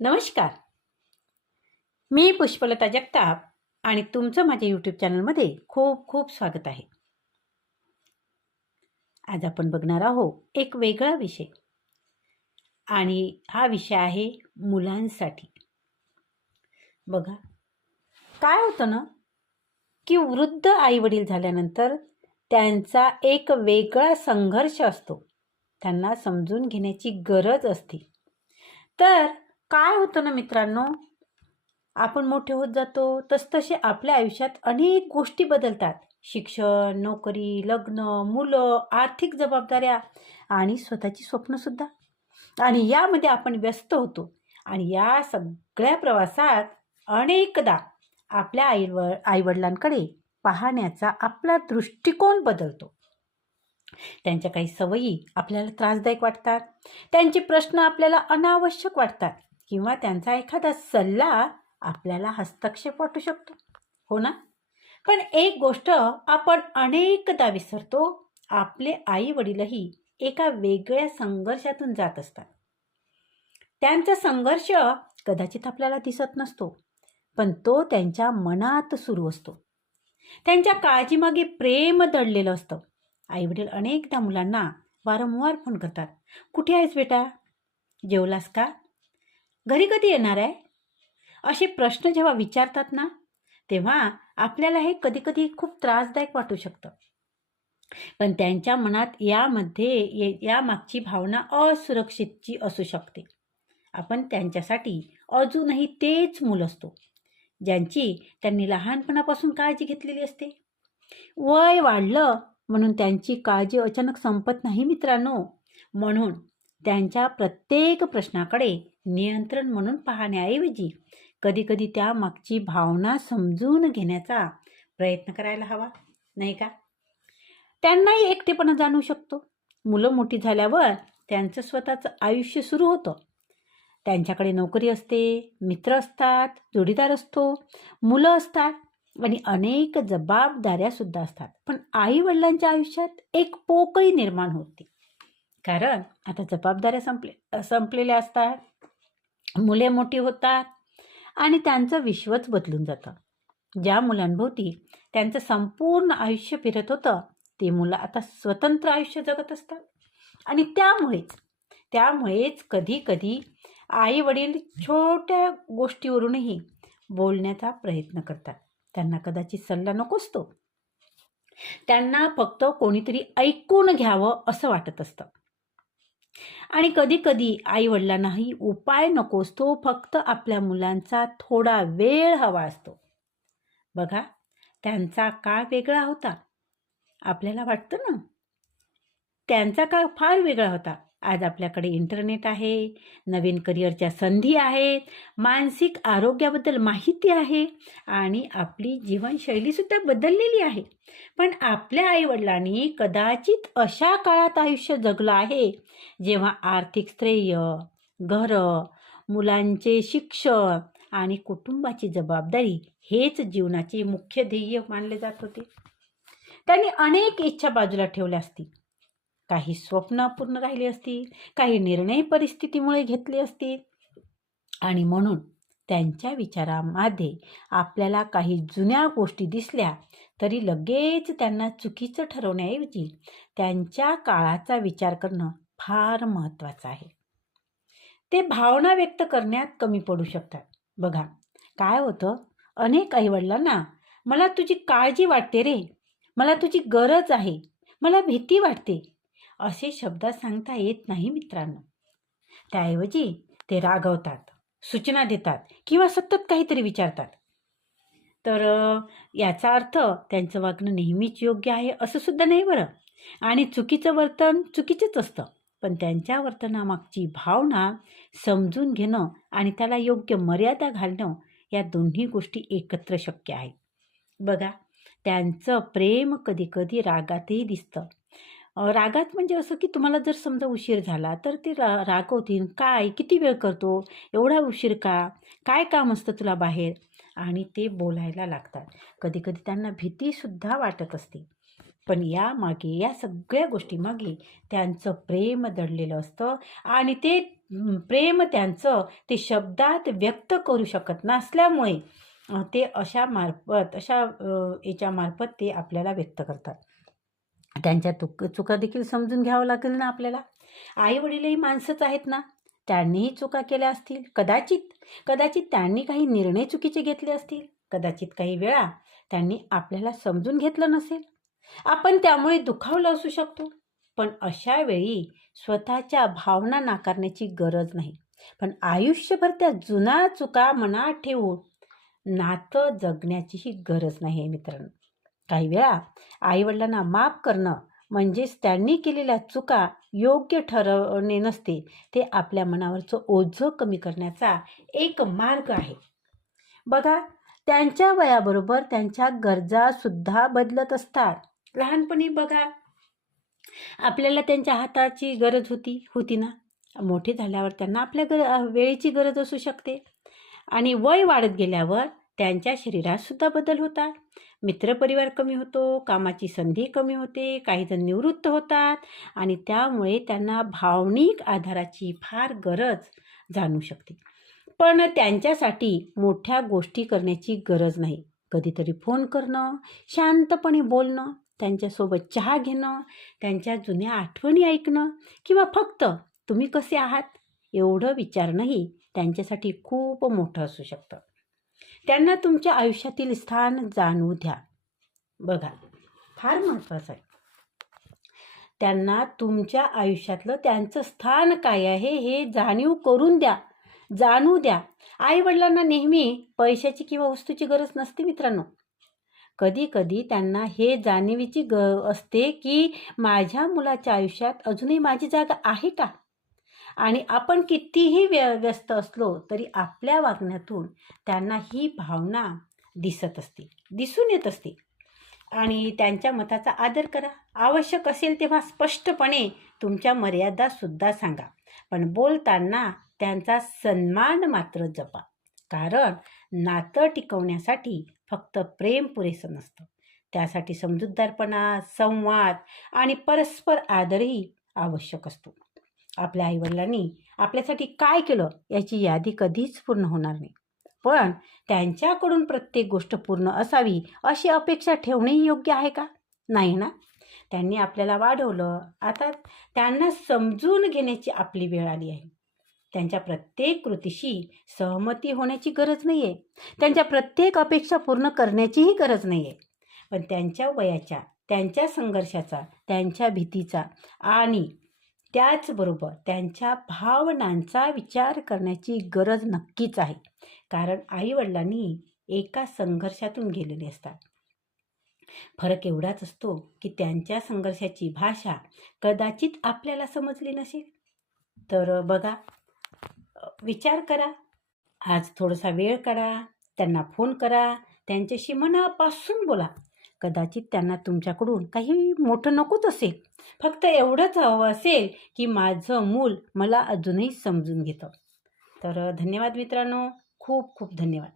नमस्कार. मी पुष्पलता जगताप आणि तुमचं माझ्या यूट्यूब चॅनलमध्ये खूप खूप स्वागत आहे. आज आपण बघणार आहोत एक वेगळा विषय आणि हा विषय आहे मुलांसाठी. बघा, काय होतं ना की वृद्ध आईवडील झाल्यानंतर त्यांचा एक वेगळा संघर्ष असतो. त्यांना समजून घेण्याची गरज असते. तर काय होतं ना मित्रांनो, आपण मोठे होत जातो तसतसे आपल्या आयुष्यात अनेक गोष्टी बदलतात. शिक्षण, नोकरी, लग्न, मुलं, आर्थिक जबाबदाऱ्या आणि स्वतःची स्वप्नसुद्धा. आणि यामध्ये आपण व्यस्त होतो. आणि या सगळ्या प्रवासात अनेकदा आपल्या आईवडिलांकडे पाहण्याचा आपला दृष्टिकोन बदलतो. त्यांच्या काही सवयी आपल्याला त्रासदायक वाटतात, त्यांचे प्रश्न आपल्याला अनावश्यक वाटतात किंवा त्यांचा एखादा सल्ला आपल्याला हस्तक्षेप वाटू शकतो. हो ना? पण एक गोष्ट आपण अनेकदा विसरतो, आपले आई वडीलही एका वेगळ्या संघर्षातून जात असतात. त्यांचा संघर्ष कदाचित आपल्याला दिसत नसतो, पण तो त्यांच्या मनात सुरू असतो. त्यांच्या काळजीमागे प्रेम दडलेलं असतं. आईवडील अनेकदा मुलांना वारंवार फोन करतात. कुठे आहेस बेटा? जेवलास का? घरी कधी येणार आहे? असे प्रश्न जेव्हा विचारतात ना, तेव्हा आपल्याला हे कधीकधी खूप त्रासदायक वाटू शकतं. पण त्यांच्या मनात यामागची भावना असुरक्षितची असू शकते. आपण त्यांच्यासाठी अजूनही तेच मूल असतो, ज्यांची त्यांनी लहानपणापासून काळजी घेतलेली असते. वय वाढलं म्हणून त्यांची काळजी अचानक संपत नाही मित्रांनो. म्हणून त्यांच्या प्रत्येक प्रश्नाकडे नियंत्रण म्हणून पाहण्याऐवजी कधीकधी त्यामागची भावना समजून घेण्याचा प्रयत्न करायला हवा, नाही का? त्यांनाही एकटेपणा जाणवू शकतो. मुलं मोठी झाल्यावर त्यांचं स्वतःचं आयुष्य सुरू होतं. त्यांच्याकडे नोकरी असते, मित्र असतात, जोडीदार असतो, मुलं असतात आणि अनेक जबाबदाऱ्यासुद्धा असतात. पण आईवडिलांच्या आयुष्यात एक पोकळी निर्माण होते. कारण आता जबाबदाऱ्या संपलेल्या असतात, मुले मोठी होतात आणि त्यांचं विश्वच बदलून जातं. ज्या मुलांभोवती त्यांचं संपूर्ण आयुष्य फिरत होतं, ते मुलं आता स्वतंत्र आयुष्य जगत असतात. आणि त्यामुळेच कधी कधी आई वडील छोट्या गोष्टीवरूनही बोलण्याचा प्रयत्न करतात. त्यांना कदाचित सल्ला नको असतो, त्यांना फक्त कोणीतरी ऐकून घ्यावं असं वाटत असतं. आणि कधी कधी आई वडिलांनाही उपाय नको असतो, फक्त आपल्या मुलांचा थोडा वेळ हवा असतो. बघा, त्यांचा काळ वेगळा होता. आपल्याला वाटतं ना, त्यांचा काळ फार वेगळा होता. आज आपल्याकडे इंटरनेट आहे, नवीन करिअरच्या संधी आहेत, मानसिक आरोग्याबद्दल माहिती आहे आणि आपली जीवनशैलीसुद्धा बदललेली आहे. पण आपल्या आईवडिलांनी कदाचित अशा काळात आयुष्य जगलं आहे, जेव्हा आर्थिक श्रेय, घरं, मुलांचे शिक्षण आणि कुटुंबाची जबाबदारी हेच जीवनाचे मुख्य ध्येय मानले जात होते. त्यांनी अनेक इच्छा बाजूला ठेवल्या असतील, काही स्वप्न अपूर्ण राहिली असतील, काही निर्णय परिस्थितीमुळे घेतले असतील. आणि म्हणून त्यांच्या विचारामध्ये आपल्याला काही जुन्या गोष्टी दिसल्या तरी लगेच त्यांना चुकीचं ठरवण्याऐवजी त्यांच्या काळाचा विचार करणं फार महत्त्वाचं आहे. ते भावना व्यक्त करण्यात कमी पडू शकतात. बघा, काय होतं, अनेक आईवडिलांना मला तुझी काळजी वाटते रे, मला तुझी गरज आहे, मला भीती वाटते, असे शब्द सांगता येत नाही मित्रांनो. त्याऐवजी ते रागवतात, सूचना देतात किंवा सतत काहीतरी विचारतात. तर याचा अर्थ त्यांचं वागणं नेहमीच योग्य आहे असं सुद्धा नाही बरं. आणि चुकीचं वर्तन चुकीचंच असतं. पण त्यांच्या वर्तनामागची भावना समजून घेणं आणि त्याला योग्य मर्यादा घालणं, या दोन्ही गोष्टी एकत्र शक्य आहे. बघा, त्यांचं प्रेम कधीकधी रागातही दिसतं. रागात म्हणजे असं की तुम्हाला जर समजा उशीर झाला तर ते रागवतील. काय, किती वेळ करतो, एवढा उशीर का, काय काम असतं तुला बाहेर, आणि ते बोलायला लागतात. कधीकधी त्यांना भीतीसुद्धा वाटत असते. पण या सगळ्या गोष्टीमागे त्यांचं प्रेम दडलेलं असतं आणि ते प्रेम त्यांचं ते शब्दात व्यक्त करू शकत नसल्यामुळे ते अशा याच्यामार्फत ते आपल्याला व्यक्त करतात. त्यांच्या चुका देखील समजून घ्यावं लागेल ना आपल्याला. आई-वडीलही माणसंच आहेत ना. त्यांनीही चुका केल्या असतील. कदाचित त्यांनी काही निर्णय चुकीचे घेतले असतील. कदाचित काही वेळा त्यांनी आपल्याला समजून घेतलं नसेल. आपण त्यामुळे दुखावलं असू शकतो. पण अशा वेळी स्वतःच्या भावना नाकारण्याची गरज नाही. पण आयुष्यभर त्या जुन्या चुका मनात ठेवून नातं जगण्याचीही गरज नाही आहे मित्रांनो. काही वेळा आईवडिलांना माफ करणं म्हणजेच त्यांनी केलेल्या चुका योग्य ठरवणे नसते. ते आपल्या मनावरचं ओझं कमी करण्याचा एक मार्ग आहे. बघा, त्यांच्या वयाबरोबर त्यांच्या गरजासुद्धा बदलत असतात. लहानपणी बघा, आपल्याला त्यांच्या हाताची गरज होती ना. मोठे झाल्यावर त्यांना आपल्या वेळेची गरज असू शकते. आणि वय वाढत गेल्यावर त्यांच्या शरीरातसुद्धा बदल होतात. मित्रपरिवार कमी होतो, कामाची संधी कमी होते, काहीजण निवृत्त होतात आणि त्यामुळे त्यांना भावनिक आधाराची फार गरज जाणू शकते. पण त्यांच्यासाठी मोठ्या गोष्टी करण्याची गरज नाही. कधीतरी फोन करणं, शांतपणे बोलणं, त्यांच्यासोबत चहा घेणं, त्यांच्या जुन्या आठवणी ऐकणं किंवा फक्त तुम्ही कसे आहात एवढं विचारणंही त्यांच्यासाठी खूप मोठं असू शकतं. त्यांना तुमच्या आयुष्यातील स्थान जाणवू द्या. बघा, फार महत्त्वाचं आहे. त्यांना तुमच्या आयुष्यातलं त्यांचं स्थान काय आहे हे जाणू द्या. आईवडिलांना नेहमी पैशाची किंवा वस्तूची गरज नसते मित्रांनो. कधी कधी त्यांना हे जाणीवीची असते की माझ्या मुलाच्या आयुष्यात अजूनही माझी जागा आहे का. आणि आपण कितीही व्यस्त असलो तरी आपल्या वागण्यातून त्यांना ही भावना दिसून येत असते. आणि त्यांच्या मताचा आदर करा. आवश्यक असेल तेव्हा स्पष्टपणे तुमच्या मर्यादासुद्धा सांगा. पण बोलताना त्यांचा सन्मान मात्र जपा. कारण नातं टिकवण्यासाठी फक्त प्रेम पुरेसं नसतं. त्यासाठी समजूतदारपणा, संवाद आणि परस्पर आदरही आवश्यक असतो. आपल्या आईवडिलांनी आपल्यासाठी काय केलं याची यादी कधीच पूर्ण होणार नाही. पण त्यांच्याकडून प्रत्येक गोष्ट पूर्ण असावी अशी अपेक्षा ठेवणेही योग्य आहे का? नाही ना. त्यांनी आपल्याला वाढवलं, आता त्यांना समजून घेण्याची आपली वेळ आली आहे. त्यांच्या प्रत्येक कृतीशी सहमती होण्याची गरज नाही आहे. त्यांच्या प्रत्येक अपेक्षा पूर्ण करण्याचीही गरज नाही आहे. पण त्यांच्या वयाच्या, त्यांच्या संघर्षाचा, त्यांच्या भीतीचा आणि त्याचबरोबर त्यांच्या भावनांचा विचार करण्याची गरज नक्कीच आहे. कारण आईवडिलांनी एका संघर्षातून गेलेले असतात. फरक एवढाच असतो की त्यांच्या संघर्षाची भाषा कदाचित आपल्याला समजली नसेल. तर बघा, विचार करा. आज थोडासा वेळ काढा, त्यांना फोन करा, त्यांच्याशी मनापासून बोला. कदाचित त्यांना तुमच्याकडून काही मोठं नकोच असेल, फक्त एवढंच हवं असेल की माझं मूल मला अजूनही समजून घेतं. तर धन्यवाद मित्रांनो, खूप खूप धन्यवाद.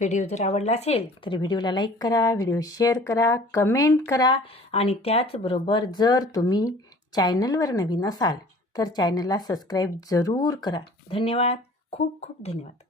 व्हिडिओ जर आवडला असेल तर व्हिडिओला लाईक करा, व्हिडिओ शेअर करा, कमेंट करा आणि त्याचबरोबर जर तुम्ही चॅनलवर नवीन असाल तर चॅनलला सबस्क्राईब जरूर करा. धन्यवाद, खूप खूप धन्यवाद.